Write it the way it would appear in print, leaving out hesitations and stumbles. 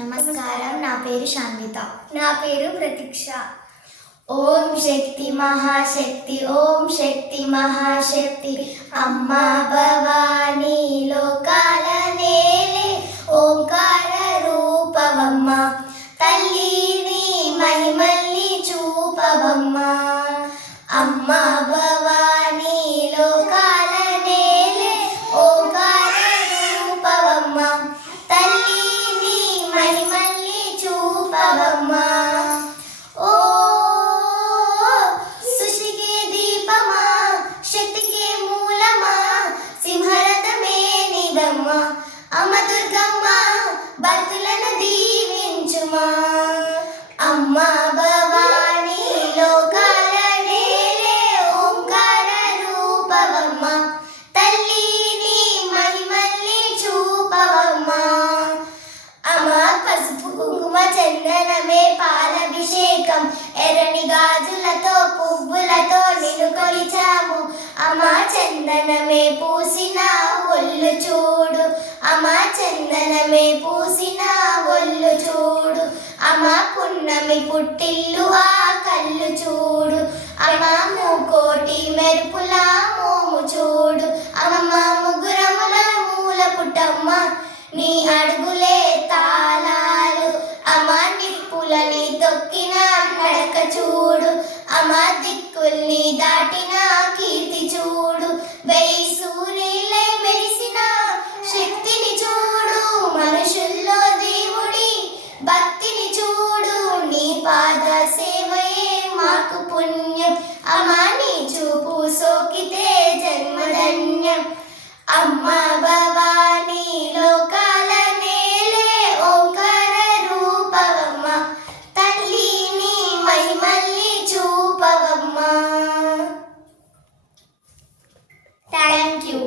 నమస్కారం. నా పేరు శాన్విత. నా పేరు ప్రతీక్ష. ఓం శక్తి మహాశక్తి, ఓం శక్తి మహాశక్తి, అమ్మా భవానీ లోకాల నేలే ఓంకార రూపవమ్మ, తల్లిని మహిమల్ని చూపవమ్మ. అమ్మా భవానీ లోకాల నేలే ఓంకార రూపవమ్మ, తల్లిని మహిమల్ని చూపవమ్మ. ఓ సృష్టికి దీపమా, శక్తికి మూలమా, సింహరథమే నీదమ్మ. అమ్మ దుర్గమ్మ భక్తులను దీవించుమా. అమ్మ భవానీ లోకాల నేలే ఓంకార రూపవమ్మ, తల్లిని మహిమల్ని చూపవమ్మ. అమ్మ పసుపు కుంకుమ చందనమే పాలభిషేకం, ఎర్రని గాజులతో పువ్వులతో నిన్ను కొలిచాము. అమ్మ చందనమే పూసిన ఒళ్ళు చూడు, అమ్మ చందనమే పూసిన ఒళ్ళు చూడు. అమ్మ పున్నమి పుట్టిల్లు ఆ కళ్ళు చూడు, అమ్మ మూకోటి మెరుపుల మోము చూడు. అమ్మ ముగ్గురముల మూల పుట్టమ్మ, నీ అడుగులే తాళాలు. అమ్మ నిప్పులని తొక్కిన నడక చూడు, అమ్మ దిక్కుల్ని దాటిన కీర్తి చూడు. వెయ్యి సూర్యులై మెరిసిన శక్తిని చూడు, మనుషుల్లో దేవుడి భక్తిని చూడు. నీ పాద సేవయే మాకు పుణ్యం, అమ్మ నీ చూపు సోకితే జన్మధన్యం. అమ్మ భవానీ లోకాల నేలే ఓంకార రూపవమ్మ, తల్లిని మహిమల్ని చూపవమ్మ. Thank you.